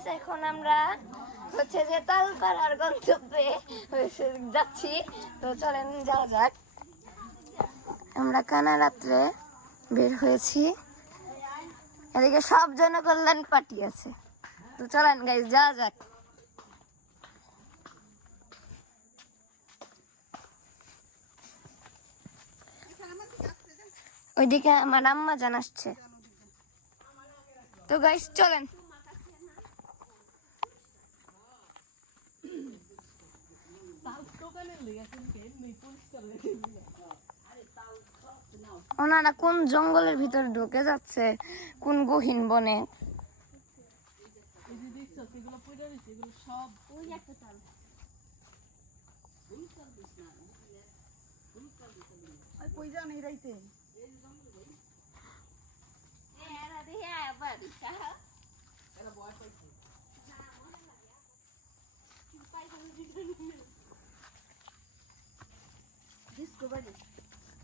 Guys এখন আমরা হচ্ছে যে তালপাড়ার গন্তব্যে যাচ্ছি। তো চলেন যাওয়া যাক। আমরা কানা রাত্রে বের হয়েছি, এদিকে সব জনকল্যাণ পার্টি আছে। তো চলেন গাইস যাওয়া যাক। ওইদিকে আমার আম্মা জান আসছে। তো গাইস চলেন। ওনারা কোন জঙ্গলের ভিতর ঢুকে যাচ্ছে, কোন গহীন বনে।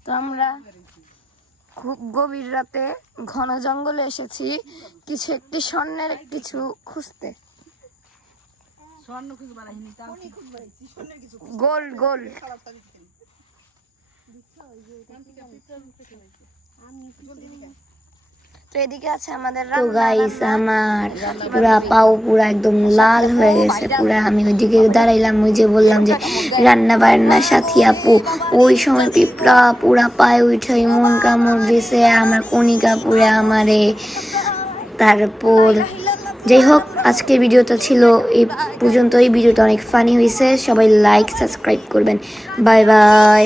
তো আমরা খুব গভীর রাতে ঘন জঙ্গলে এসেছি কিছু একটি স্বর্ণের কিছু খুঁজতে। Gold gold. তো এদিকে আছে আমাদের তো গাইস আমার পুরা পাও পুরা একদম লাল হয়ে গেছে পুরা। আমি ওইদিকে দাঁড়াইলাম, ওই যে বললাম যে রান্না বান্নার সাথী আপু, ওই সময় পিঁপড়া পুরা পায়ে উঠে এমন কামড় দিছে আমার কণিকা পুরা আমারে। তারপর যাই হোক, আজকের ভিডিওটা ছিল এই পর্যন্ত। এই ভিডিওটা অনেক ফানি হয়েছে, সবাই লাইক সাবস্ক্রাইব করবেন। Bye bye.